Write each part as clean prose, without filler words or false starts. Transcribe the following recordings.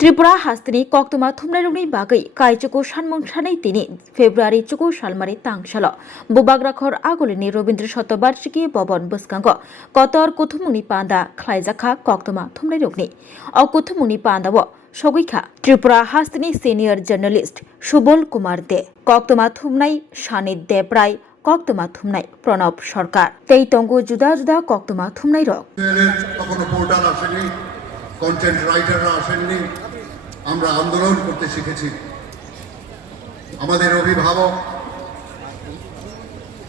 त्रिपुरा हास्तिनि कक्तमा थुमनायरंनि बागै कायचुको सानमंसानै तिनि फेब्रुआरि चुको सालमारि तांसाल बुबाग्राखर आगलिनि रबीन्द्र शतबार्षिकी भवन बुस्कांग कतर कुथुमुनि पांदा ख्लाइजाखा कक्तमा थुमनायरंनि अ कुथुमुनि पांदाव सगैखा त्रिपुरा हास्तिनि सिनियर जर्नलिस्ट सुबल कुमार दे कक्तमा थुमनाय सानित देव राय कक्तमा थुमनाय प्रणब सरकार तेई तंगु जुदा जुदा कक्तमा थुमनाय रक কন্টেন্ট রাইটাররা আসেননি। আমরা আন্দোলন করতে শিখেছি। আমাদের অভিভাবক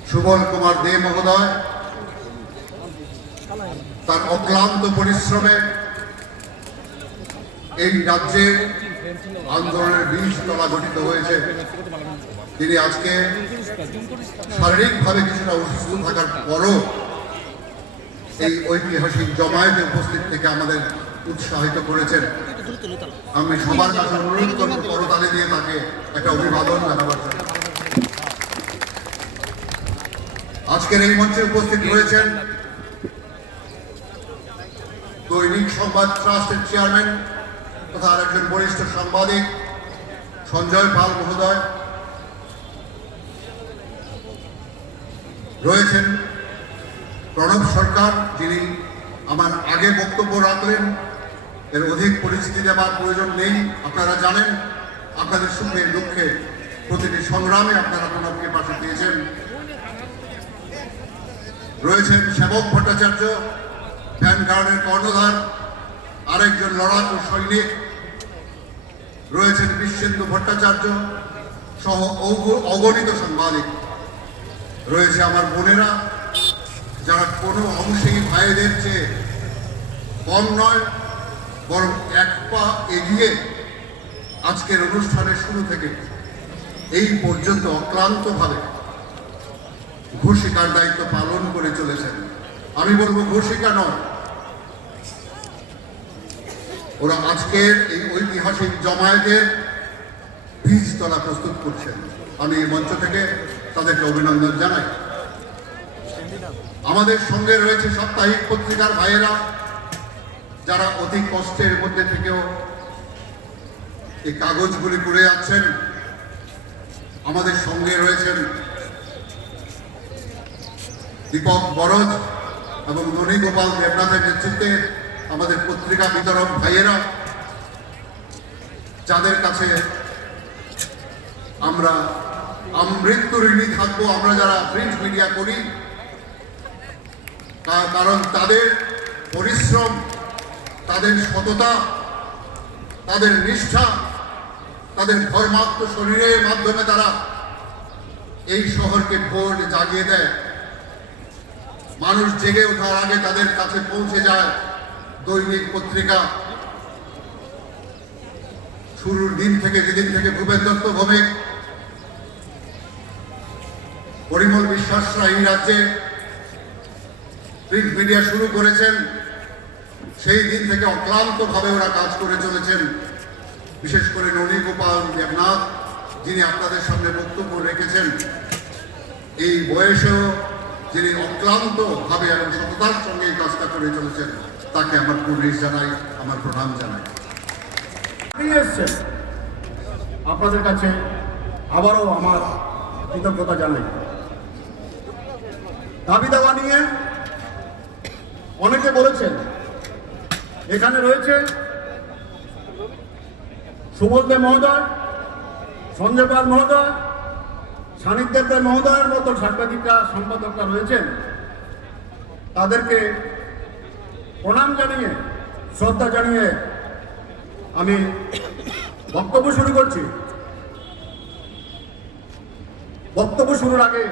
সুবল কুমার দে মহোদয় তার অক্লান্ত পরিশ্রমে এই রাজ্যে আন্দোলনের বীজ তলা গঠিত হয়েছে। তিনি আজকে শারীরিকভাবে কিছুটা অসুস্থ থাকার পরও এই ঐতিহাসিক জমায়েতে উপস্থিত থেকে আমাদের উৎসাহিত করেছেন। আমি সবার কাছে অনুরোধ করব করতালি দিয়ে তাকে একটা অভিবাদন জানাবার জন্য। আজকের এই মঞ্চে উপস্থিত রয়েছেন দৈনিক সংবাদ ট্রাস্টের চেয়ারম্যান তথা আরেকজন বরিষ্ঠ সাংবাদিক সঞ্জয় পাল মহোদয়, রয়েছেন প্রণব সরকার, যিনি আমার আগে বক্তব্য রাখলেন, এর অধিক পরিচিতি দেওয়ার প্রয়োজন নেই। আপনারা জানেন আপনাদের সুখে দুঃখে প্রতিটি সংগ্রামে আপনারা প্রণবকে পাশে পেয়েছেন। রয়েছেন সেবক ভট্টাচার্য, ভ্যানগার্ডের কর্ণধার, আরেকজন লড়াকু সৈনিক। রয়েছেন বিশ্বেন্দু ভট্টাচার্য সহ অগণিত সাংবাদিক। রয়েছে আমার বোনেরা, যারা কোনো অংশেই ভাইদের চেয়ে কম নয়, বরং এক পা এগিয়ে আজকের অনুষ্ঠানের শুরু থেকে এই পর্যন্ত অক্লান্তভাবে ঘোষিকার দায়িত্ব পালন করে চলেছেন। আমি বলবো ঘোষিকা নয়, ওরা আজকের এই ঐতিহাসিক জমায়েতের বীজতলা প্রস্তুত করছেন। আমি এই মঞ্চ থেকে তাদেরকে অভিনন্দন জানাই। আমাদের সঙ্গে রয়েছে সাপ্তাহিক পত্রিকার ভাইয়েরা, যারা অতি কষ্টের মধ্যে থেকেও এই কাগজগুলি করে যাচ্ছেন। আমাদের সঙ্গে রয়েছেন দীপক বরজ এবং ননী গোপাল দেবনাথের নেতৃত্বে আমাদের পত্রিকা বিতরক ভাইয়েরা, যাদের কাছে আমরা আমৃত্যু ঋণী থাকবো, আমরা যারা প্রিন্ট মিডিয়া করি, কারণ তাদের পরিশ্রম, তাদের সততা, তাদের নিষ্ঠা, তাদের ধর্মাত্ম শরীরের মাধ্যমে তারা এই শহরকে ভোর জাগিয়ে দেয়। মানুষ জেগে ওঠার আগে তাদের কাছে পৌঁছে যায় দৈনিক পত্রিকা। শুরুর দিন থেকে, যেদিন থেকে ভূপেন দত্ত ভৌমিক, পরিমল বিশ্বাসরা এই রাজ্যে প্রিন্ট মিডিয়া শুরু করেছেন, সেই দিন থেকে অক্লান্তভাবে ওরা কাজ করে চলেছেন। বিশেষ করে ননী গোপাল দেবনাথ, যিনি আপনাদের সামনে বক্তব্য রেখেছেন, এই বয়সেও যিনি অক্লান্তভাবে এবং সততার সঙ্গে এই কাজটা করে চলেছেন, তাকে আমার কুর্নিশ জানাই, আমার প্রণাম জানাই। আপনাদের কাছে আবারও আমার কৃতজ্ঞতা জানাই। দাবি দাওয়া নিয়ে অনেকে বলেছেন, এখানে রয়েছে সুবল দে মহোদয়, সঞ্জয় পাল মহোদয়, সানিত দেব রায় মহোদয়ের মতো সাংবাদিকরা, সম্পাদকরা রয়েছেন। তাদেরকে প্রণাম জানিয়ে, শ্রদ্ধা জানিয়ে আমি বক্তব্য শুরু করছি। বক্তব্য শুরুর আগে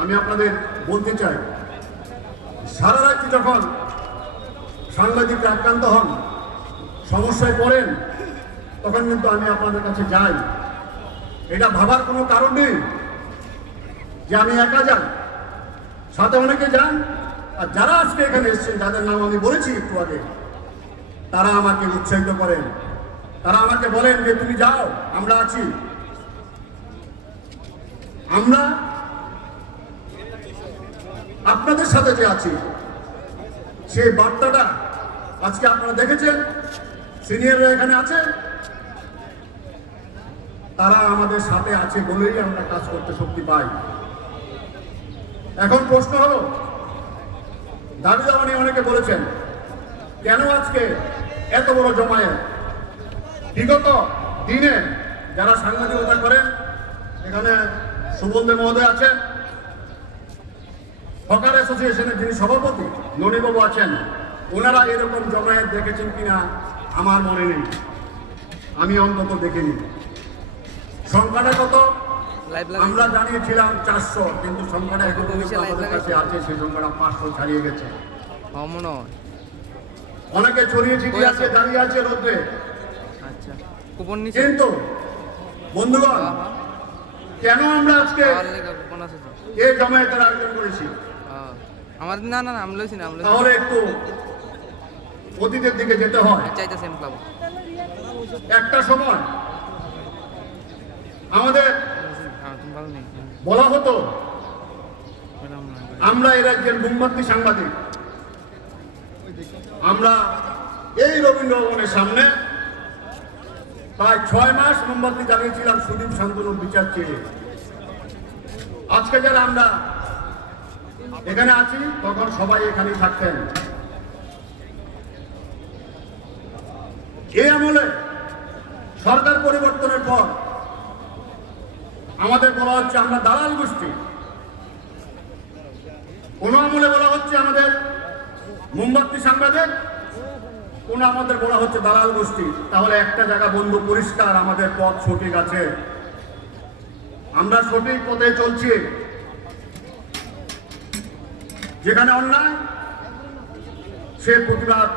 আমি আপনাদের বলতে চাই, সারা রাজ্যে যখন সাংবাদিকরা আক্রান্ত হন, সমস্যায় পড়েন, তখন কিন্তু আমি আপনাদের কাছে যাই। এটা ভাবার কোনো কারণ নেই যে আমি একা যান, সাথে অনেকে যান। আর যারা আজকে এখানে এসেছেন, যাদের নাম আমি বলেছি একটু আগে, তারা আমাকে উৎসাহিত করেন। তারা আমাকে বলেন যে তুমি যাও, আমরা আছি। আমরা আপনাদের সাথে যে আছি, সেই বার্তাটা আজকে আপনারা দেখেছেন সিনিয়ররা এখানে আছে, তারা আমাদের সাথে আছে বলেই আমরা কাজ করতে শক্তি পাই। এখন প্রশ্ন হলো, দাবি দাওয়া নিয়ে অনেকে বলেছেন কেন আজকে এত বড় জমায়েত। বিগত দিনে যারা সাংবাদিকতা করেন, এখানে সুবলদেব মহোদয় আছেন, হকার অ্যাসোসিয়েশনের যিনি সভাপতি ননীবাবু আছেন, ওনারা এরকম জমায়েত দেখেছেন কিনা আমার মনে নেই, আমি অন্তত দেখিনি। সংখ্যাটা কত আমরা জানিয়েছিলাম 400, কিন্তু সংখ্যাটা এখন আমাদের কাছে আছে, সেই সংখ্যাটা 500 ছাড়িয়ে গেছে। অনেকে ছড়িয়ে ছিটিয়ে আছে, দাঁড়িয়ে আছে রোদ্রে। কিন্তু বন্ধুগণ, কেন আমরা আজকে এই জমায়েতের আয়োজন করেছি? তাহলে একটু অতীতের দিকে যেতে হয়। একটা সময় আমাদের বলা হতো আমরা এই রাজ্যের মোমবাতি সাংবাদিক। আমরা এই রবীন্দ্র ভবনের সামনে প্রায় 6 মাস মোমবাতি জ্বালিয়েছিলাম সুদীপ শান্তনুর বিচার চেয়ে। আজকে যারা আমরা এখানে আছি, তখন সবাই এখানেই থাকতেন। এই আমলে সরকার পরিবর্তনের পর আমাদের বলা হচ্ছে আমরা দালাল গোষ্ঠী, কোন আমলে বলা হচ্ছে আমাদের মোমবাতি সাংবাদিক, কোন আমাদের বলা হচ্ছে দালাল গোষ্ঠী। তাহলে একটা জায়গা বন্ধু পরিষ্কার, আমাদের পথ সঠিক আছে, আমরা সঠিক পথে চলছি। যেখানে অন্যায় সে প্রতিবাদ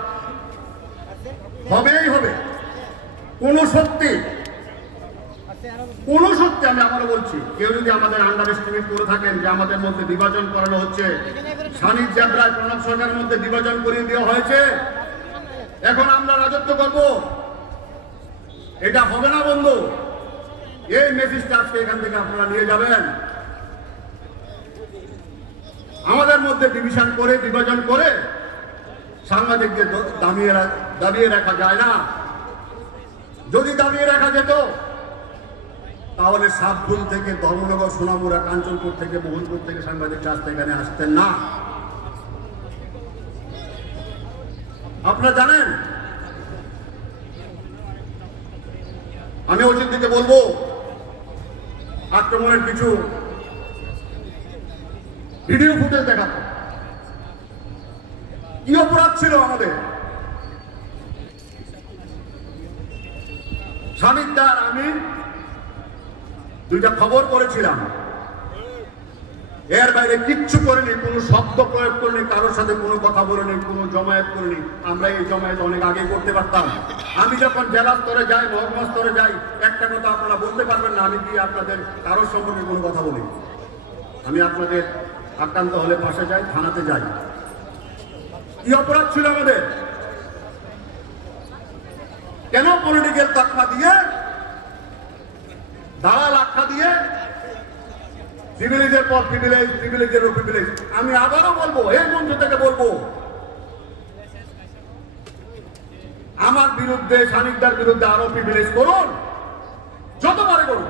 হবেই হবে। কোন সত্যি আমি আবারও বলছি, কেউ যদি আমাদের আন্ডার এস্টিমেট করে থাকেন যে আমাদের মধ্যে বিভাজন করানো হচ্ছে, সানির যাত্রায় প্রণব সরকারের মধ্যে বিভাজন করিয়ে দেওয়া হয়েছে, এখন আমরা রাজত্ব করব, এটা হবে না বন্ধু। এই মেসেজটা আজকে এখান থেকে আপনারা নিয়ে যাবেন। আমাদের মধ্যে ডিভিশন করে, বিভাজন করে সাংবাদিকদের দাবিয়ে রাখা যায় না। যদি দাবিয়ে রাখা যেত, তাহলে সাতভুল থেকে, ধর্মনগর, সোনামুড়া, কাঞ্চনপুর থেকে, মোহনপুর থেকে সাংবাদিক রাস্তা এখানে আসতেন না। আপনারা জানেন, আমি অজিত দিকে বলবো, আক্রমণের কিছু ভিডিও ফুটেজ দেখাতো। কি অপরাধ ছিল আমাদের? স্বামীদার আমি দুইটা খবর করেছিলাম, এর বাইরে কিচ্ছু করিনি, কোনো শব্দ প্রয়োগ করিনি, কারোর সাথে কোনো কথা বলিনি, কোনো জমায়েত করিনি। আমরা এই জমায়েত অনেক আগে করতে পারতাম। আমি যখন জেলা স্তরে যাই, মহকুমা স্তরে যাই, একটা কথা আপনারা বলতে পারবেন না আমি কি আপনাদের কারোর সম্পর্কে কোনো কথা বলি। আমি আপনাদের আক্রান্ত হলে পাশে যাই, থানাতে যাই। কি অপরাধ ছিল আমাদের? কেন পলিটিক্যাল তকমা দিয়ে, দালাল আখ্যা দিয়ে, প্রিভিলেজের পর প্রিভিলেজ, প্রিভিলেজের প্রিভিলেজ। আমি আবারও বলবো, এই মঞ্চ থেকে বলবো, আমার বিরুদ্ধে, সানিকদার বিরুদ্ধে আরো প্রিভিলেজ করুন, যতবারে করুন।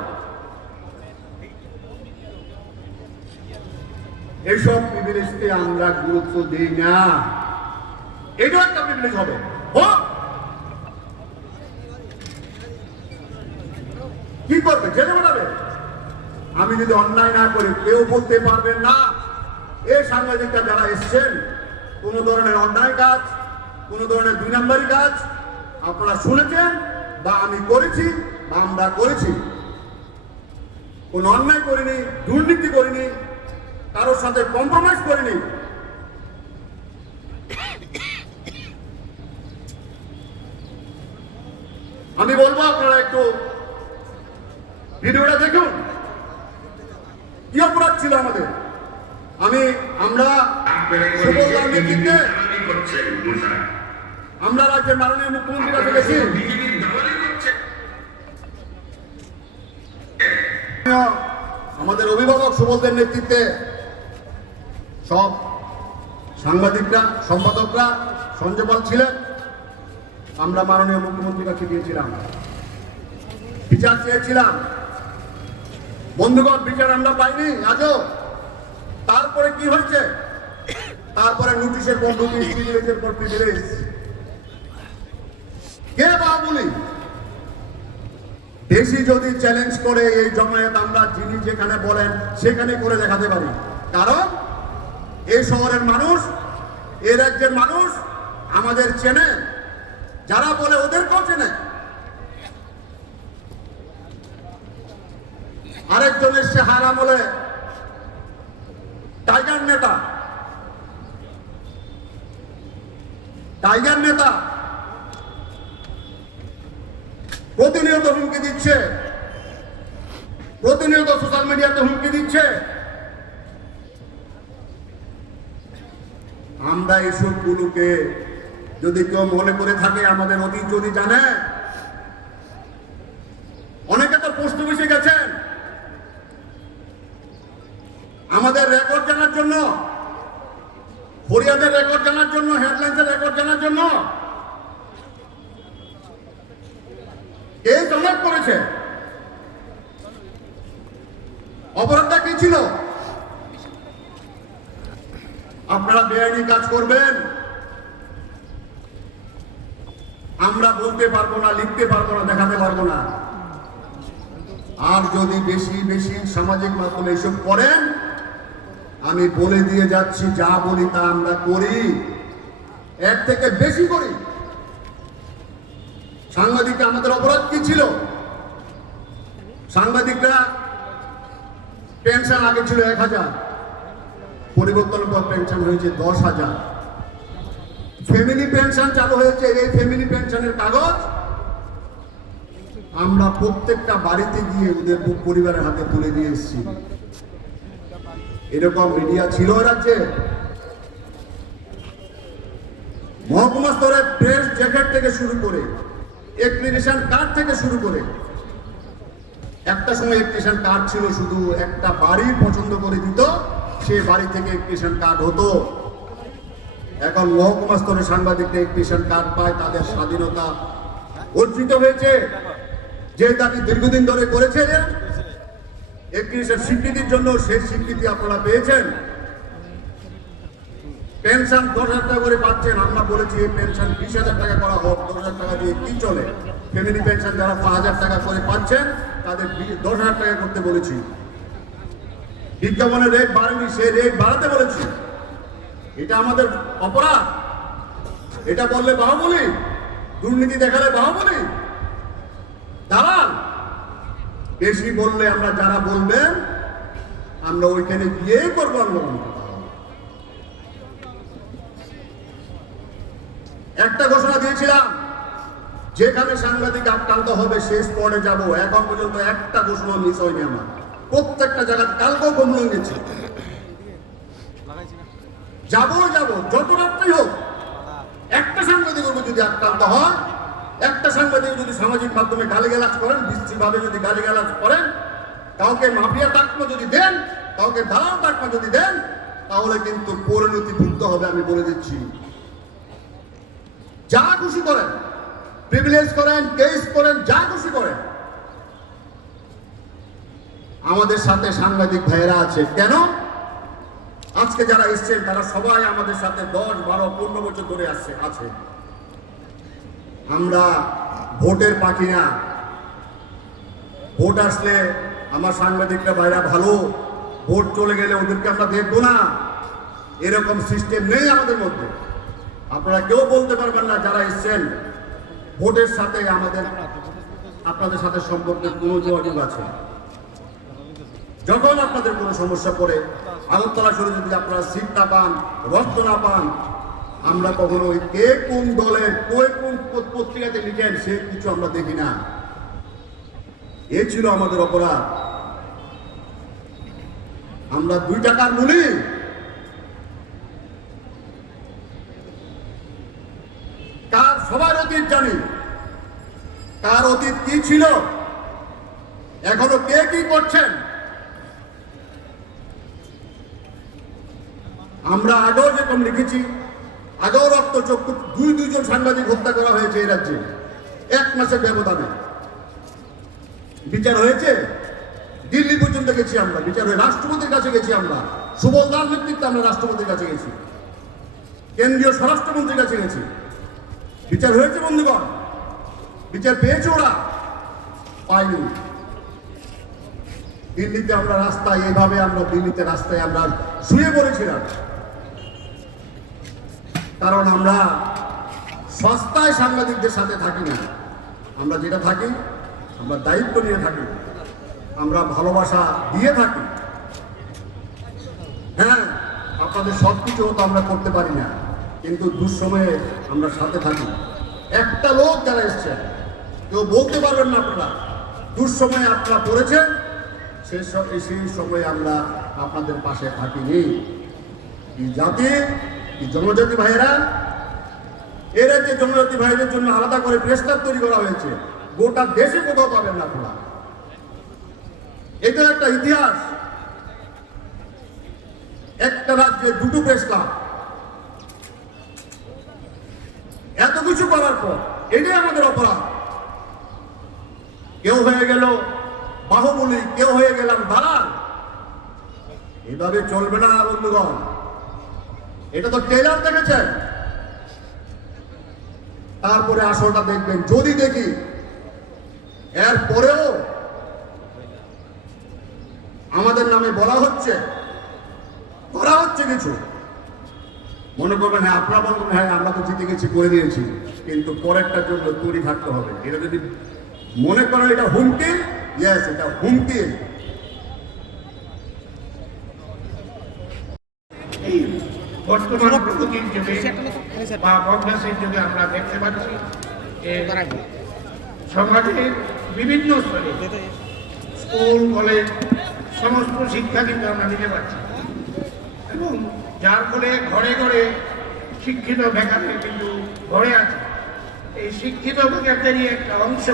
এইসব প্রিভিলেজকে আমরা গুরুত্ব দিই না। এটাও একটা প্রিভিলেজ হবে। কি করবে? জেনে বেড়াবে। আমি যদি অন্যায় না করি, কেউ বলতে পারবেন না এই সাংবাদিকরা যারা এসছেন কোন ধরনের অন্যায় কাজ, কোন ধরনের 2 নম্বরী কাজ আপনারা শুনেছেন বা আমি করেছি বা আমরা করেছি। কোন অন্যায় করিনি, দুর্নীতি করিনি, কারোর সাথে কম্প্রোমাইজ করিনি। আমি বলবো আপনারা একটু ভিডিওটা দেখুন, কি অপরাধ ছিল আমাদের। আমরা সুবলদার নেতৃত্বে আমরা রাজ্যের মাননীয় মুখ্যমন্ত্রীর কাছে গেছি। আমাদের অভিভাবক সুবলদের নেতৃত্বে সব সাংবাদিকরা, সম্পাদকরা, সঞ্জয় পাল ছিলেন, আমরা মাননীয় মুখ্যমন্ত্রীর কাছে গিয়েছিলাম, বিচার চেয়েছিলাম। বন্ধুগণ, বিচার আমরা পাইনি আজও। তারপরে কি হয়েছে? তারপরে নোটিশের পর নোটিশ, প্রিভিলেজের পর প্রিভিলেজ। কে বাবুলি বেশি যদি চ্যালেঞ্জ করে এই জমায়েত আমরা যিনি যেখানে বলেন সেখানে করে দেখাতে পারি। কারণ এই শহরের মানুষ, এই রাজ্যের মানুষ আমাদের চেনে, যারা বলে ওদেরকেও চেনে। আরেকজন এসছে হারাম বলে টাইগার নেতা, টাইগার নেতা প্রতিনিয়ত হুমকি দিচ্ছে, প্রতিনিয়ত সোশ্যাল মিডিয়াতে হুমকি দিচ্ছে। আমরা এসব গুলোকে যদি কেউ মনে করে থাকে, আমাদের অতীত যদি জানে, অনেকে তো পোস্ট অফিসে গেছেন আমাদের রেকর্ড জানার জন্য, ফরিয়াদের রেকর্ড জানার জন্য, হেডলাইন্সের রেকর্ড জানার জন্য। কেস অনেক করেছে। অপরাধটা কি ছিল? আপনারা বেআইনি কাজ করবেন, আমরা বলতে পারবো না, লিখতে পারবো না, দেখাতে পারবো না। আর যদি বেশি বেশি সামাজিক মাধ্যমে এসব করেন, আমি বলে দিয়ে যাচ্ছি, যা বলি তা আমরা করি, এর থেকে বেশি করি। সাংবাদিকরা আমাদের অপরাধ কি ছিল? সাংবাদিকরা পেনশন আগে ছিল 1000, পরিবর্তনের পর পেনশন হয়েছে 10,000। ফ্যামিলি পেনশন চালু হয়েছে। এই ফ্যামিলি পেনশনের কাগজ আমরা প্রত্যেকটা বাড়িতে গিয়ে ওদের পরিবারের হাতে তুলে দিয়ে এসেছি। এরকম মিডিয়া ছিল রাজ্যে। মহকুমা স্তরে প্রেস জ্যাকেট থেকে শুরু করে, ইলেকট্রিশিয়ান কার্ড থেকে শুরু করে, একটা সময় ইলেকট্রিশিয়ান কার্ড ছিল শুধু একটা বাড়ি পছন্দ করে দিত, সে বাড়ি থেকে ইলেকট্রিশিয়ান কার্ড হতো। এখন মহকুমা স্তরে সাংবাদিকরা ইলেকট্রিশিয়ান কার্ড পায়, তাদের স্বাধীনতা অর্জিত হয়েছে। যে দাবি দীর্ঘদিন ধরে করেছিলেন ইলেকট্রিশিয়ান স্বীকৃতির জন্য, সেই স্বীকৃতি আপনারা পেয়েছেন। পেনশন 10,000 টাকা করে পাচ্ছেন। আমরা বলেছি এই পেনশন 20,000 টাকা করা হোক। 10,000 টাকা দিয়ে কি চলে? ফ্যামিলি পেনশন যারা 5,000 টাকা করে পাচ্ছেন তাদের 10,000 টাকা করতে বলেছি। বিজ্ঞাপনের রেট বাড়েনি, সেই রেট বাড়াতে বলেছি। এটা আমাদের অপরাধ? এটা বললে বাহুবলি, দুর্নীতি দেখালে বাহুবলি, দালাল। বেশি বললে আমরা, যারা বলবেন আমরা ওইখানে গিয়ে করবো আন্দোলন। একটা ঘোষণা দিয়েছিলাম, যেখানে সাংবাদিক আক্রান্ত হবে সে স্পটে যাব। এখন পর্যন্ত একটা ঘোষণা মিস হয়নি আমার। প্রত্যেকটা জায়গায় কালকেও কমলন গেছে, যাবো যত রাত্রি হোক। একটা সাংবাদিকের উপর যদি আক্রান্ত হয়, একটা সাংবাদিক যদি সামাজিক মাধ্যমে গালিগালাজ করেন, বিশ্রীভাবে যদি গালিগালাজ করেন, কাউকে মাফিয়া তাকমা যদি দেন, কাউকে দালাল তাকমা যদি দেন, তাহলে কিন্তু পরিণতি ভুগতে হবে, আমি বলে দিচ্ছি। যা খুশি করেন, প্রিভিলেজ করেন, কেস করেন, যা খুশি করেন, আমাদের সাথে সাংবাদিক ভাইয়েরা আছে। কেন? আজকে যারা এসছেন তারা সবাই আমাদের সাথে 10, 12, 15 বছর ধরে আছে। আমরা ভোটের পাখি না। ভোট আসলে আমার সাংবাদিকরা ভাইরা ভালো, ভোট চলে গেলে ওদেরকে আমরা দেখবো না, এরকম সিস্টেম নেই আমাদের মধ্যে। আপনারা কেউ বলতে পারবেন না যারা এসছেন ভোটের সাথে আপনাদের সাথে সম্পর্কের কোনো যোগাযোগ আছে। যখন আপনাদের কোনো সমস্যা পড়ে, আগরতলা শহরে যদি আপনারা সিট না পান, রক্ত না পান, আমরা কখনো ওই কে কোন দলের কোন পত্রিকাতে লিখেন সে কিছু আমরা দেখি না। এ ছিল আমাদের অপরাধ। আমরা 2 টাকার মূল্যে কার সবার অতীত জানি, কার অতীত কি ছিল, এখনো কে কি করছেন। আমরা আগেও যেরকম লিখেছি, আগেও রক্তচক্ষু দুইজন সাংবাদিক হত্যা করা হয়েছে এই রাজ্যে 1 মাসের ব্যবধানে। বিচার হয়েছে? দিল্লি পর্যন্ত গেছি আমরা, বিচার হয়ে রাষ্ট্রপতির কাছে গেছি আমরা, সুবলদার নেতৃত্বে আমরা রাষ্ট্রপতির কাছে গেছি, কেন্দ্রীয় স্বরাষ্ট্রমন্ত্রীর কাছে গেছি। বিচার হয়েছে বন্ধুগণ? বিচার পেয়েছে ওরা? পাইনি। দিল্লিতে আমরা রাস্তায় এইভাবে আমরা দিল্লিতে রাস্তায় আমরা শুয়ে পড়েছিলাম, কারণ আমরা সস্তায় সাংবাদিকদের সাথে থাকি না। আমরা যেটা থাকি, আমরা দায়িত্ব নিয়ে থাকি, আমরা ভালোবাসা দিয়ে থাকি। হ্যাঁ, আপনাদের সব কিছু তো আমরা করতে পারি না, কিন্তু দুঃসময়ে আমরা সাথে থাকি। একটা লোক যারা এসছে, কেউ বলতে পারবেন না আপনারা দুঃসময়ে আপনারা পড়েছেন, সেই সময় আমরা আপনাদের পাশে থাকিনি। এই জাতি, এই জনজাতি ভাইয়েরা, এরা যে জনজাতি ভাইদের জন্য আলাদা করে প্রেস ক্লাব তৈরি করা হয়েছে, গোটা দেশে কোথাও পাবেন না আপনারা। এটা একটা ইতিহাস। একটা রাজ্যে 2টো প্রেস ক্লাব, এত কিছু করার পর এটাই আমাদের অপরাধ। কেউ হয়ে গেল বাহুবলী, কেউ হয়ে গেলাম দালাল। এভাবে চলবে না বন্ধুগণ। এটা তো ট্রেলার দেখেছেন, তারপরে আসলটা দেখবেন। যদি দেখি এর পরেও আমাদের নামে বলা হচ্ছে, করা হচ্ছে কিছু, মনে করবেন হ্যাঁ, আপনারা বলবেন হ্যাঁ আমরা তো জিতে গেছি, করে দিয়েছি, কিন্তু পরেরটার জন্য তৈরি থাকতে হবে। এটা যদি মনে করেন এটা হুমকি, ইয়েস, এটা হুমকি। এই বর্তমান প্রগতির যুগে বা কংগ্রেসের যুগে আমরা দেখতে পাচ্ছি যে সমাজের বিভিন্ন স্তরে স্কুল, কলেজ, সমস্ত শিক্ষা কিন্তু আমরা নিতে পারছি, এবং যার ফলে ঘরে ঘরে শিক্ষিত বেকারের কিন্তু ঘরে আছে। এই শিক্ষিত বেকারদেরই একটা অংশ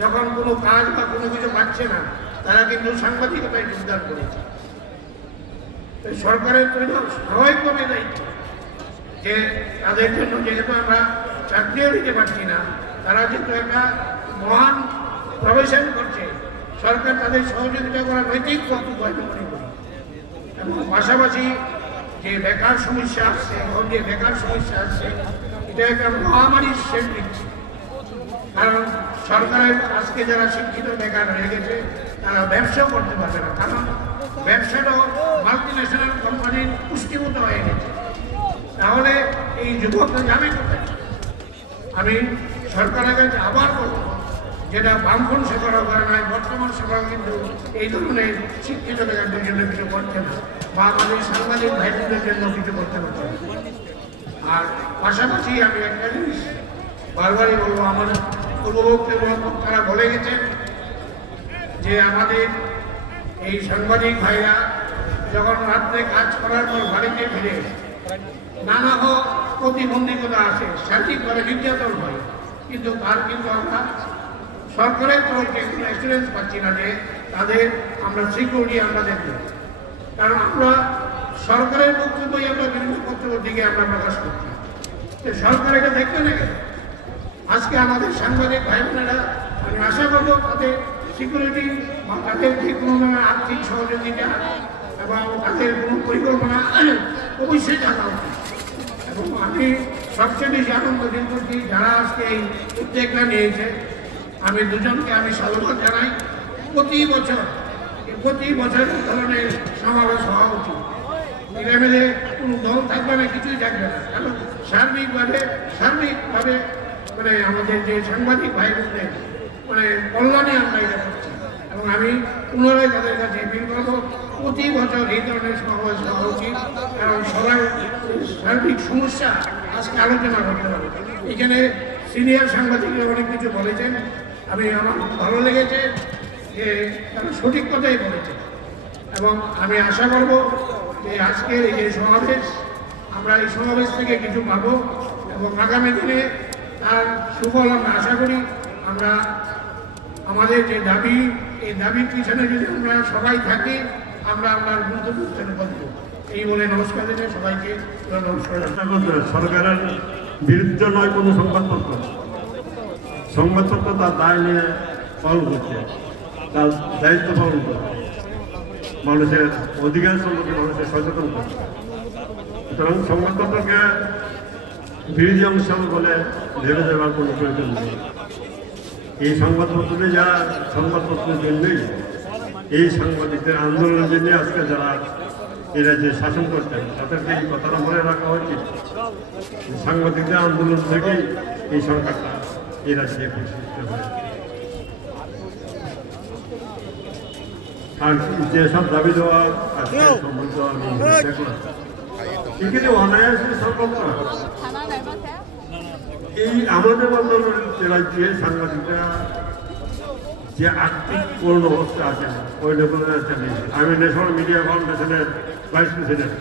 যখন কোনো কাজ বা কোনো কিছু পাচ্ছে না, তারা কিন্তু সাংবাদিকতায় যোগদান করেছে। সরকারের জন্য স্বাভাবিকভাবে দায়িত্ব যে তাদের জন্য, যেহেতু আমরা চাকরিও দিতে পারছি না, তারা যেহেতু একটা মহান প্রফেশন করছে, সরকার তাদের সহযোগিতা করা নৈতিক কর্তব্য মনে করি। এবং পাশাপাশি যে বেকার সমস্যা আসছে, এখন যে বেকার সমস্যা আসছে, এটা একটা মহামারীর শেষ দিচ্ছে। কারণ সরকারের আজকে যারা শিক্ষিত বেকার হয়ে গেছে, তারা ব্যবসাও করতে পারবে না, কারণ ব্যবসাটাও মাল্টিন্যাশনাল কোম্পানির পুষ্টিভূত হয়ে গেছে। তাহলে এই যুবকরা যাবে কোথায়? আমি সরকারের কাছে আবার বলব, যেটা বামফ্রন্ট সরকারও করে নাই, বর্তমান সরকার কিন্তু এই ধরনের শিক্ষিত বেকারদের জন্য কিছু করছে না, বা আমাদের সাংবাদিক ভাইদের জন্য কিছু করতে পারছে না। আর পাশাপাশি আমি একটা জিনিস বারবারই বলবো, আমার পূর্ববর্তী বক্তারা বলে গেছেন যে আমাদের এই সাংবাদিক ভাইরা যখন রাত্রে কাজ করার পর বাড়িতে ফিরে নানা প্রতিবন্ধকতা আসে, শারীরিকভাবে নির্যাতন হয়, কিন্তু তার কিন্তু আমরা সরকারের তরফ থেকে কোনো অ্যাসুরেন্স পাচ্ছি না যে তাদের আমরা সিকিউরিটি আমরা দেখব। কারণ আমরা সরকারের বক্তব্যই আমরা বিভিন্ন পত্রপত্রিকে আমরা প্রকাশ করছি, সরকার এটা দেখবে না কেন? আজকে আমাদের সাংবাদিক ভাই বোনেরা, আমি আশা করব তাদের সিকিউরিটি বা তাদের যে কোনো আর্থিক সহযোগিতা এবং তাদের কোনো পরিকল্পনা অবশ্যই থাকা উচিত। এবং আমি সবচেয়ে বেশি আনন্দ দিন করছি যারা আজকে এই উদ্যোগটা নিয়েছে, আমি দুজনকে আমি সাধুবাদ জানাই। প্রতি বছর এই ধরনের সমাবেশ হওয়া উচিত। মিলে মিলে কোনো দল থাকবে না, কিছুই থাকবে না, কারণ সার্বিকভাবে মানে আমাদের যে সাংবাদিক ভাই বোনদের মানে কল্যাণে আমরা এটা করছি। এবং আমি পুনরায় তাদের কাছে অ্যাপিল করব, প্রতি বছর এই ধরনের সমাবেশ হওয়া উচিত, কারণ সবাই সার্বিক সমস্যা আজকে আলোচনা করতে হবে। এখানে সিনিয়র সাংবাদিকরা অনেক কিছু বলেছেন, আমার ভালো লেগেছে যে তারা সঠিক কথাই বলেছে। এবং আমি আশা করব যে আজকের এই যে সমাবেশ, আমরা এই সমাবেশ থেকে কিছু পাবো, এবং আগামী দিনে তার সুফল আমরা আশা করি। আমরা আমাদের যে দাবি, এই দাবির পিছনে যদি আমরা সবাই থাকি, আমরা আপনার গুরুত্বপূর্ণ করব। এই বলে নমস্কার দিনে সবাইকে নমস্কার। সরকারের বিরুদ্ধে নয় কোনো সংবাদপত্র, সংবাদপত্র তার দায় নিয়ে পালন করছে, তার দায়িত্ব পালন করছে, মানুষের অধিকার সম্পর্কে মানুষের সচেতন করছে। সুতরাং সংবাদপত্রকে বিরোধী অংশ বলে ভেবে দেওয়ার কোনো প্রয়োজন নেই। এই সংবাদপত্রে যারা সংবাদপত্রের জন্যই এই সাংবাদিকদের আন্দোলনের জন্য আজকে যারা এরা যে শাসন করছেন তাদেরকে এই কথাটা মনে রাখা উচিত। সাংবাদিকদের আন্দোলন থেকেই এই সরকারটা এই রাজ্যে প্রতিষ্ঠিত হয়। আর যেসব দাবি দেওয়া আজকে সম্বন্ধ আমি দেখলাম এখানে অনায়াসে সম্ভব না। এই আমাদের মতো রাজ্যে সাংবাদিকরা যে আর্থিক কোন অবস্থা আছে ওই লেভেলের একটা নেই। আমি ন্যাশনাল মিডিয়া ফাউন্ডেশনের ভাইস প্রেসিডেন্ট,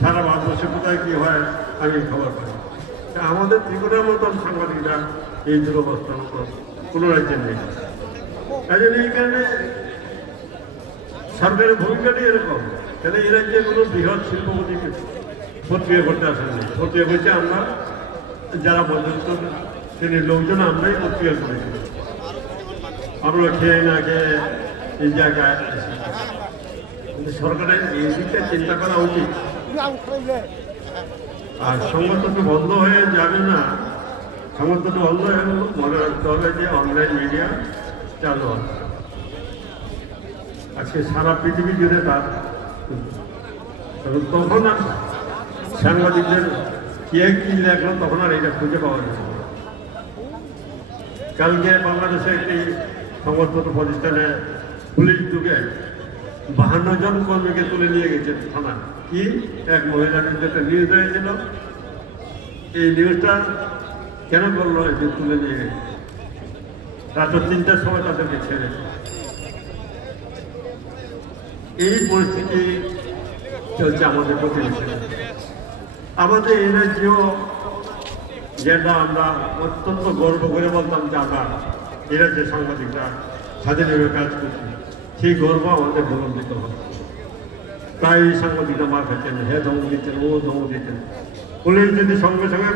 সারা ভারতবর্ষে কোথায় কী হয় আমি খবর পাই। আমাদের ত্রিপুরার মতন সাংবাদিকরা এই দুরবস্থার মতো কোনো রাজ্যে নেই। তাই জন্য এই কারণে সরকারের ভূমিকাটি এরকম, কেন এই রাজ্যে কোনো বৃহৎ শিল্পপতিকে প্রক্রিয়া করতে আসেনি। প্রক্রিয়া করছে আমরা যারা মধ্যস্থ শ্রেণীর লোকজন আমরাই প্রক্রিয়া করেছি। আমরা খেয়ে না খেয়ে এই জায়গায় কিন্তু সরকারের এই দিকটা চিন্তা করা উচিত। আর সংবাদপত্র বন্ধ হয়ে যাবে না, সংবাদপত্র বন্ধ হয়ে মনে রাখতে হবে যে অনলাইন মিডিয়া চালু আছে। আজকে সারা পৃথিবী জুড়ে তার তখন আর সাংবাদিকদের কে কি লেখলো তখন আর এটা খুঁজে পাওয়া যাবে। কালকে বাংলাদেশে একটি সংবাদপত্র প্রতিষ্ঠানে পুলিশ ঢুকে 52 জন কর্মীকে তুলে নিয়ে গেছে থানা। কি এক মহিলার একটা নিউজ হয়েছিল, এই নিউজটা কেন করলো যে তুলে নিয়ে গেছে? রাত 3টার সময় তাদেরকে ছেড়ে। এই পরিস্থিতি চলছে আমাদের প্রতিবেশী। আমাদের এই রাজ্যেও যেটা আমরা অত্যন্ত গর্ব করে বলতাম যে আমরা এই রাজ্যের সাংবাদিকরা স্বাধীনভাবে কাজ করছি, সেই গর্ব আমাদের প্রলম্বিত হয়। তাই এই সাংবাদিকরা মার খাচ্ছেন, হে ধমক দিচ্ছেন, ও ধমক দিচ্ছেন। পুলিশ যদি সঙ্গে সঙ্গে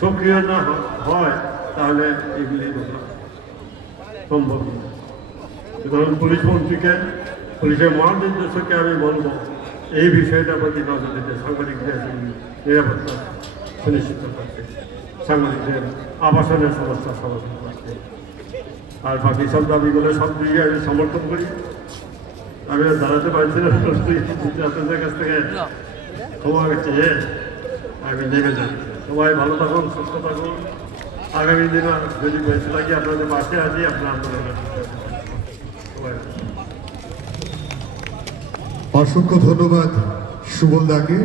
সক্রিয় না হয় তাহলে এগুলি সম্ভব না। সুতরাং পুলিশ মন্ত্রীকে, পুলিশের মহানির্দেশককে আমি বলবো এই বিষয়টার প্রতি নজর দিতে, সাংবাদিকদের নিরাপত্তা সুনিশ্চিত করতে, সাংবাদিকদের আবাসনের সমস্যা সমাধান করতে। আর বাকি সব দাবিগুলো সব দিকে আমি সমর্থন করি। আমি দাঁড়াতে পারছি না, আপনাদের কাছ থেকে ক্ষমা চেয়ে আমি নেমে যাচ্ছি। সবাই ভালো থাকুন, সুস্থ থাকুন। আগামী দিনে যদি বেঁচে থাকি আপনাদের পাশে আছি, আপনার আন্দোলনের সবাই। অসংখ্য ধন্যবাদ সুবলদাকে।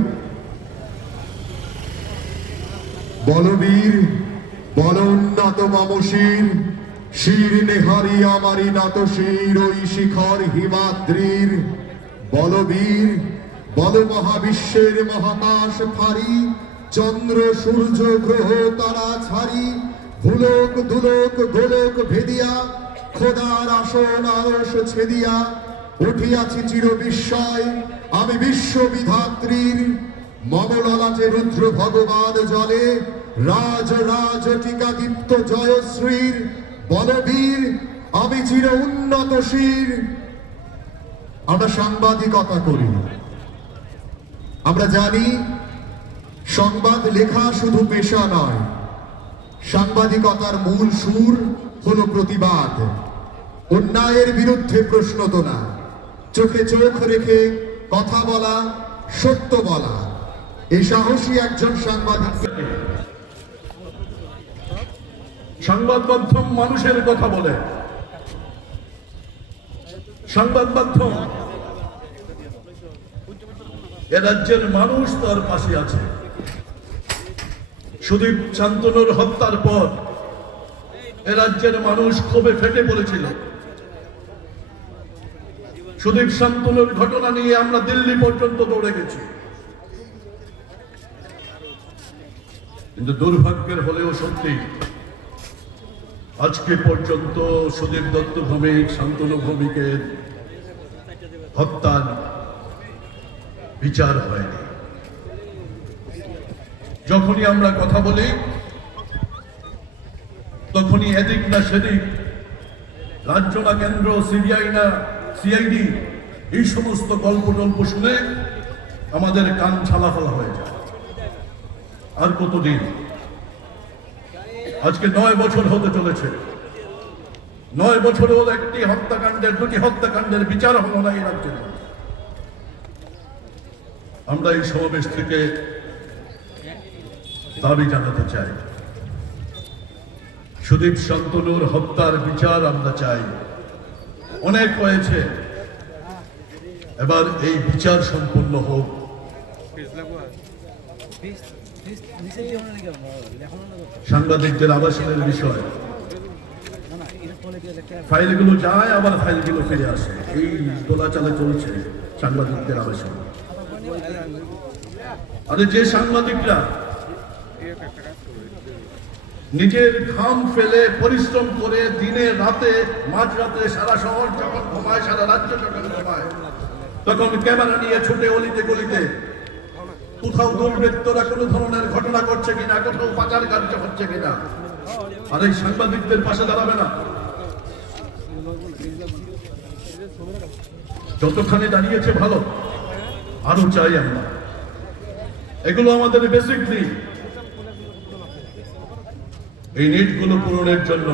বলবীর বল উন্নত মমশির, শির নেহারি আমারি নত শির ওই শিখর হিমাদ্রির। বলবীর বল মহাবিশ্বের মহাকাশ ফারি, চন্দ্র সূর্য গ্রহ তারা ছাড়ি। ভুলোক দুলোক গোলোক ভেদিয়া, খোদার আসন আরশ ছেদিয়া। উঠিয়াছি চির বিস্ময় আমি বিশ্ববিধাত্রীর, মমললাটে রুদ্র ভগবান জলে। রাজ রাজ টিকা দীপ্ত জয়শ্রীর, বলবীর আমি চির উন্নত শির। আমরা সাংবাদিকতা করি, আমরা জানি সংবাদ লেখা শুধু পেশা নয়, সাংবাদিকতার মূল সুর হলো প্রতিবাদ, অন্যায়ের বিরুদ্ধে প্রশ্ন তোলা, চোখে চোখ রেখে কথা বলা, সত্য বলা। এই সাহসী একজন সাংবাদিক। সংবাদ মাধ্যম মানুষের কথা বলে, সংবাদ মাধ্যম এ রাজ্যের মানুষ তার পাশে আছে। সুদীপ শান্তনুর হত্যার পর এ রাজ্যের মানুষ ক্ষোভে ফেটে পড়েছিল। সুদীপ শান্তনুর ঘটনা নিয়ে আমরা দিল্লি পর্যন্ত দৌড়ে গেছি, কিন্তু দুর্ভাগ্যের হলেও সত্যি আজকে পর্যন্ত সুদীপ দত্ত ভৌমিক, শান্তনু ভৌমিকের হত্যার বিচার হয়নি। যখনই আমরা কথা বলি তখনই এদিক না সেদিক, রাজ্য না কেন্দ্র, সিবিআই না সিআইডি, এই সমস্ত গল্প টল্প শুনে আমাদের কান ছালাফালা হয়ে যায়। আর কতদিন? আজকে 9 বছর হতে চলেছে। 9 বছরেও একটি হত্যাকাণ্ডের, 2টি হত্যাকাণ্ডের বিচার হলো না এই রাজ্যে। আমরা এই সমাবেশ থেকে দাবি জানাতে চাই, সুদীপ শান্তনুর হত্যার বিচার আমরা চাই। অনেক হয়েছে, এবার এই বিচার সম্পূর্ণ হোক। সাংবাদিকদের আবাসনের বিষয়, ফাইলগুলো যায় আবার ফাইলগুলো ফিরে আসে, এই দোলাচালে চলছে সাংবাদিকদের আবাসন। আরে যে সাংবাদিকরা নিজের ঘাম ফেলে পরিশ্রম করে দিনে রাতে, মাঝরাতে, সারা শহর যখন ঘুমায়, সারা রাজ্য যখন ঘুমায়, তখন ক্যামেরা নিয়ে ছুটে অলিতে গলিতে কোথাও দুর্বৃত্তরা কোনো ধরনের ঘটনা করছে কিনা, কোথাও পাচার কার্য হচ্ছে কিনা। আর এই সাংবাদিকদের পাশে দাঁড়াবে না। যতখানি দাঁড়িয়েছে ভালো, আরো চাই আমরা। এগুলো আমাদের বেসিক নিড। এই নিডগুলো পূরণের জন্য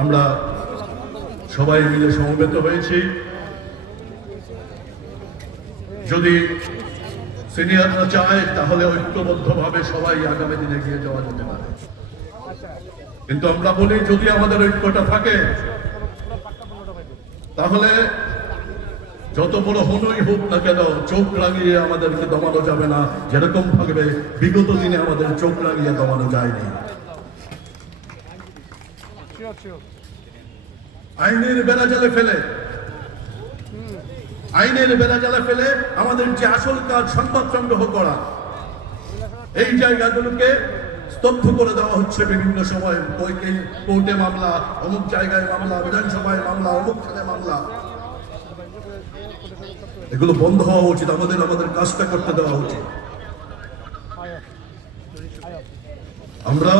আমরা সবাই মিলে সমবেত হয়েছি। যদি সিনিয়ররা চায় তাহলে ঐক্যবদ্ধভাবে সবাই আগামী দিনে এগিয়ে যাওয়া যেতে পারে। কিন্তু আমরা বলি, যদি আমাদের ঐক্যটা থাকে তাহলে যত বড় হনই হোক না কেন, চোখ রাঙিয়ে আমাদেরকে দমানো যাবে না, যেরকম ভাবে বিগত দিনে আমাদের চোখ রাঙিয়ে দমানো যায়নি। আইনের বেড়াজালে ফেলে আমাদের যে আসল কাজ, সংবাদ সংগ্রহ করা, এই জায়গাগুলোকে স্তব্ধ করে দেওয়া হচ্ছে বিভিন্ন সময়। কোর্টে মামলা, অমুক জায়গায় মামলা, বিধানসভায় মামলা, অমুক খানে মামলা। এগুলো বন্ধ হওয়া উচিত। আমাদের কাজটা করতে দেওয়া উচিত। আমরা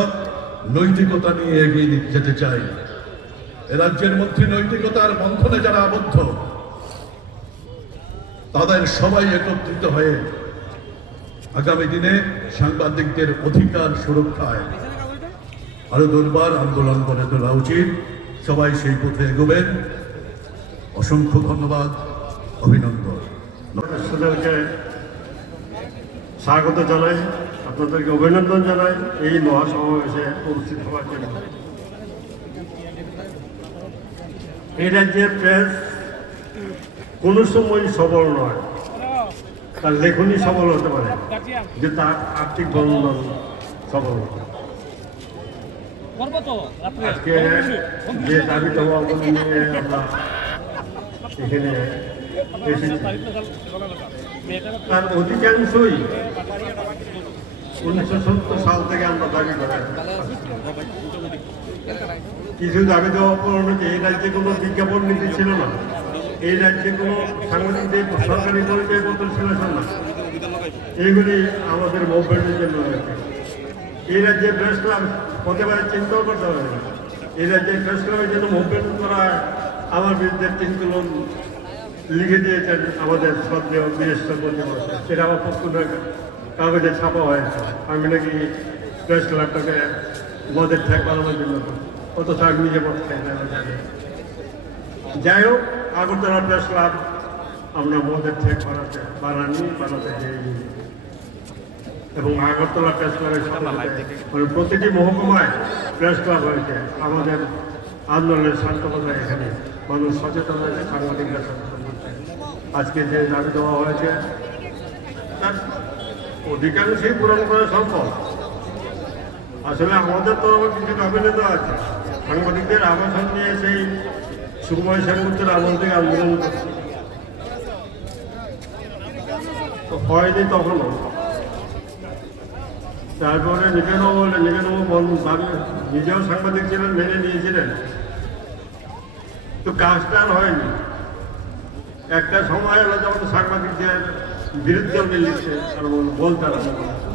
নৈতিকতা নিয়ে এগিয়ে যেতে চাই। এ রাজ্যের মধ্যে নৈতিকতার বন্ধনে যারা আবদ্ধ, তাদের সবাই একত্রিত হয়ে আগামী দিনে সাংবাদিকদের অধিকার সুরক্ষায় আরো দুর্বার আন্দোলন করে তোলা উচিত। সবাই সেই পথে এগোবেন। অসংখ্য ধন্যবাদ, অভিনন্দন। আপনাদেরকে স্বাগত জানাই, আপনাদেরকে অভিনন্দন জানাই এই মহাসমাবেশে উপস্থিত হওয়ার জন্য। এই রাজ্যের প্রেস কোনো সময় সবল নয়। তার লেখনী সবল হতে পারে, যে তার আর্থিক বন্ধন সবল হতে পারে। আজকে যে দাবি দাবাগুলো নিয়ে আমরা এখানে এসেছি, তার অধিকাংশই 1970 সাল থেকে আমরা দাবি করি। কিছু দাবি দেওয়া পূরণ হচ্ছে। এই রাজ্যে কোনো বিজ্ঞাপন নীতি ছিল না, এই রাজ্যে কোনো সাংবাদিকদের সরকারি পরিচয়পত্র ছিল না। এইগুলি আমাদের মুভমেন্টের জন্য হয়েছে। এই রাজ্যের প্রেস ক্লাব প্রতিবারে চিন্তাও করতে হবে না। এই রাজ্যের প্রেস ক্লাবের জন্য মুভমেন্ট করা হয়। আমার বিরুদ্ধে 3 কলম লিখে দিয়েছেন আমাদের শ্রদ্ধেয় মিনিস্টার বন্দ্যোপাধ্যায়, সেটা আমার পক্ষের কাগজে ছাপা হয়েছে। আমি নাকি প্রেস ক্লাবটাকে মদের ঠেক বানানোর জন্য, অথচ আমি নিজে মদ খাই না। যাই হোক, আগরতলা প্রেস ক্লাব আমরা মদের ঠেক বানাতে যাইনি। এবং আগরতলা প্রেস ক্লাবের সাথে মানে প্রতিটি মহকুমায় প্রেস ক্লাব হয়েছে। আমাদের আন্দোলনের সার্থকতায় এখানে মানুষ সচেতন হয়েছে, সাংবাদিকরা সচেতন হচ্ছে। আজকে যে দাবি দেওয়া হয়েছে তার অধিকাংশই পূরণ করা সম্ভব। আসলে আমাদের তরফে কিছু দাবি দেওয়া আছে। সাংবাদিকদের আবাসন নিয়ে সেই সুকুমার সেনগুপ্তের আমল থেকে আন্দোলন করছে, হয়নি তখনও। তারপরে নিজেও সাংবাদিক ছিলেন, মেনে নিয়েছিলেন, তো কাজটা আর হয়নি। একটা সময় হলো যখন সাংবাদিকদের বিরুদ্ধে উনি লিখছে এবং বলতে আরম্ভ করেছে।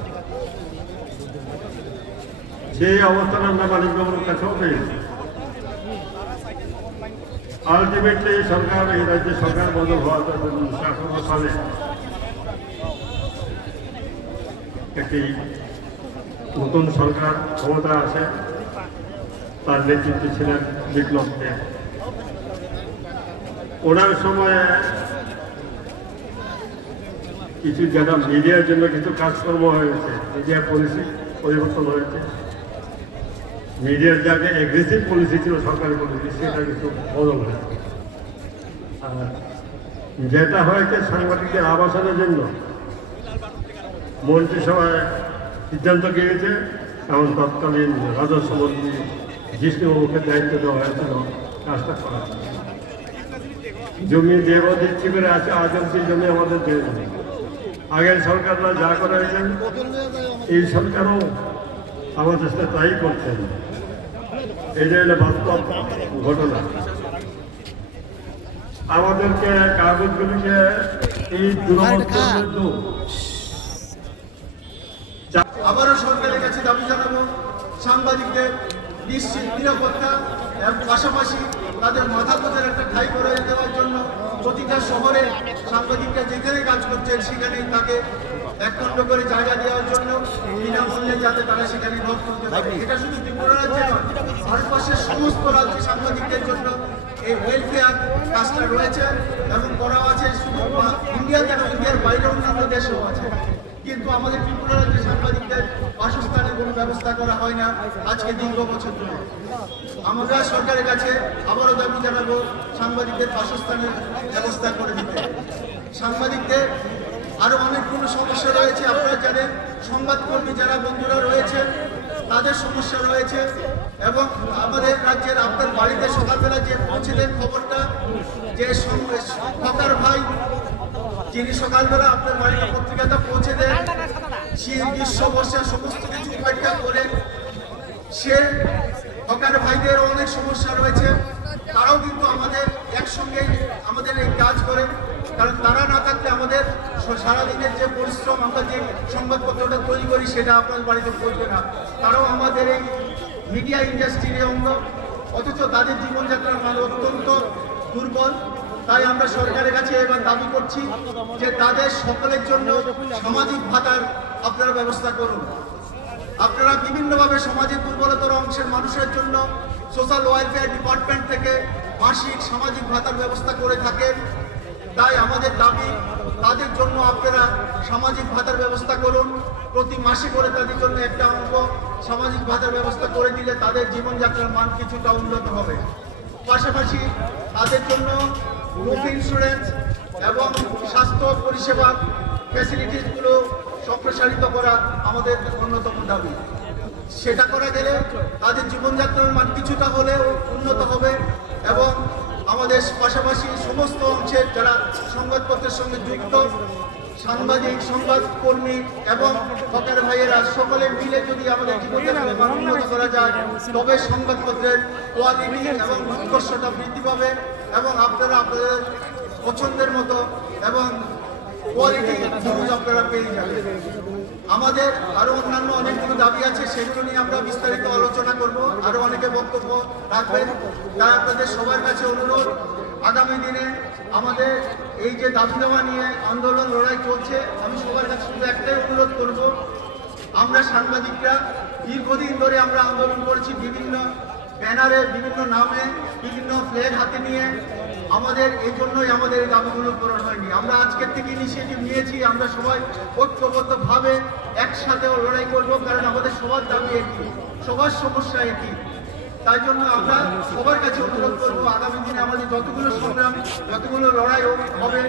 সেই অবস্থান আমরা মানিক বাবুর কাছেও পেয়েছি। আলটিমেটলি সরকার, এই রাজ্যে সরকার বদল হওয়ার 1918 সালে একটি নতুন সরকার ক্ষমতা আসে। তার নেতৃত্বে ছিলেন বিপ্লব দেব। ওনার সময়ে কিছু যেটা মিডিয়ার জন্য কিছু কাজকর্ম হয়েছে, মিডিয়া পলিসি পরিবর্তন হয়েছে। মিডিয়ার যাকে অ্যাগ্রেসিভ পলিসি ছিল, সরকারি পলিসি, সেটা কিছু বদল হয়েছে। আর যেটা হয়েছে সাংবাদিকদের আবাসনের জন্য মন্ত্রিসভায় সিদ্ধান্ত গিয়েছে, এবং তৎকালীন রাজস্ব মন্ত্রী জিষ্ণুবাবুকে দায়িত্ব দেওয়া হয়েছিল কাজটা করার। জমি দেব দিচ্ছি করে আছে, আজ অব্দি জমি আমাদের দেয় না। আগের সরকাররা যা করেছেন এই সরকারও আমাদের সাথে তাই করছেন। এটা হলো বাস্তব ঘটনা। আমাদেরকে কাগজগুলিকে এই দুরবস্থার আবারও সরকারের কাছে দাবি জানাবো সাংবাদিকদের নিশ্চিত নিরাপত্তা এবং পাশাপাশি তাদের মাথা গোঁজার একটা ঠাঁই করে দেওয়ার জন্য প্রতিটা শহরে সাংবাদিকরা যেখানে কাজ করছেন সেখানেই তাকে একখণ্ড করে জায়গা দেওয়ার জন্য বিনামূল্যে যাতে তারা সেখানে ভোট করতে পারে। এটা শুধু ত্রিপুরা রাজ্যে নয়, ভারতবর্ষের সমস্ত রাজ্যে সাংবাদিকদের জন্য এই ওয়েলফেয়ার কাজটা রয়েছে এবং করাও আছে। শুধু ইন্ডিয়া কেন, ইন্ডিয়ার বাইরে অন্যান্য দেশেও আছে। কিন্তু আমাদের ত্রিপুরা রাজ্যে সাংবাদিকদের বাসস্থানের কোনো ব্যবস্থা করা হয় না আজকে দীর্ঘ বছর ধরে। আমরা সরকারের কাছে আবারও দাবি জানাবো সাংবাদিকদের বাসস্থানের ব্যবস্থা করে দিতে। সাংবাদিকদের আরো অনেকগুলো সমস্যা রয়েছে, আপনারা জানেন। সংবাদকর্মী যারা বন্ধুরা রয়েছেন তাদের সমস্যা রয়েছে, এবং আমাদের রাজ্যের আপনার বাড়িতে সকালবেলা যে পৌঁছে দেন খবরটা, যে সরকার ভাই যিনি সকালবেলা আপনার বাড়িতে পত্রিকাটা পৌঁছে দেন, সে গ্রীষ্ম বর্ষা সমস্ত কিছু পরীক্ষা করে, সে হকার ভাইদের অনেক সমস্যা রয়েছে। তারাও কিন্তু আমাদের একসঙ্গে আমাদের এই কাজ করে, কারণ তারা না থাকলে আমাদের সারাদিনের যে পরিশ্রম, আমরা যে সংবাদপত্রটা তৈরি করি সেটা আপনার বাড়িতে পৌঁছবে না। তারাও আমাদের এই মিডিয়া ইন্ডাস্ট্রির অঙ্গ, অথচ তাদের জীবনযাত্রার মান অত্যন্ত দুর্বল। তাই আমরা সরকারের কাছে এবার দাবি করছি যে তাদের সকলের জন্য সামাজিক ভাতার আপনারা ব্যবস্থা করুন। আপনারা বিভিন্নভাবে সমাজের দুর্বলতর অংশের মানুষের জন্য সোশ্যাল ওয়েলফেয়ার ডিপার্টমেন্ট থেকে মাসিক সামাজিক ভাতার ব্যবস্থা করে থাকেন। তাই আমাদের দাবি তাদের জন্য আপনারা সামাজিক ভাতার ব্যবস্থা করুন। প্রতি মাসে করে তাদের জন্য একটা অঙ্ক সামাজিক ভাতার ব্যবস্থা করে দিলে তাদের জীবনযাত্রার মান কিছুটা উন্নত হবে। পাশাপাশি তাদের জন্য গ্রুপ ইন্স্যুরেন্স এবং স্বাস্থ্য পরিষেবা ফ্যাসিলিটিসগুলো সম্প্রসারিত করা আমাদের অন্যতম দাবি। সেটা করা গেলে তাদের জীবনযাত্রার মান কিছুটা হলেও উন্নত হবে, এবং আমাদের পাশাপাশি সমস্ত অংশের যারা সংবাদপত্রের সঙ্গে যুক্ত সাংবাদিক, সংবাদকর্মী এবং হকার ভাইয়েরা সকলে মিলে যদি আমাদের জীবনযাত্রার মান উন্নত করা যায়, তবে সংবাদপত্রের কোয়ালিটি এবং উৎকর্ষতা বৃদ্ধি পাবে, এবং আপনারা আপনাদের পছন্দের মতো এবং কোয়ালিটি নিউজ আপনারা পেয়ে যাবেন। আমাদের আরো অন্যান্য অনেকগুলো দাবি আছে, সেগুলো নিয়ে আমরা বিস্তারিত আলোচনা করব। আরো অনেকে বক্তব্য রাখবেন, তাই আপনাদের সবার কাছে অনুরোধ, আগামী দিনে আমাদের এই যে দাবি দেওয়া নিয়ে আন্দোলন লড়াই চলছে, আমি সবার কাছে শুধু একটাই অনুরোধ করব, আমরা সাংবাদিকরা দীর্ঘদিন ধরে আমরা আন্দোলন করছি, বিভিন্ন ব্যানারে, বিভিন্ন নামে, বিভিন্ন ফ্ল্যাগ হাতে নিয়ে। আমাদের এই জন্যই আমাদের এই দাবিগুলো পূরণ হয়নি। আমরা আজকের থেকে ইনিশিয়েটিভ নিয়েছি, আমরা সবাই ঐক্যবদ্ধভাবে একসাথেও লড়াই করব, কারণ আমাদের সবার দাবি একই, সবার সমস্যা একই। তাই জন্য আমরা সবার কাছে অনুরোধ করবো, আগামী দিনে আমাদের যতগুলো সংগ্রাম, যতগুলো লড়াই হবে,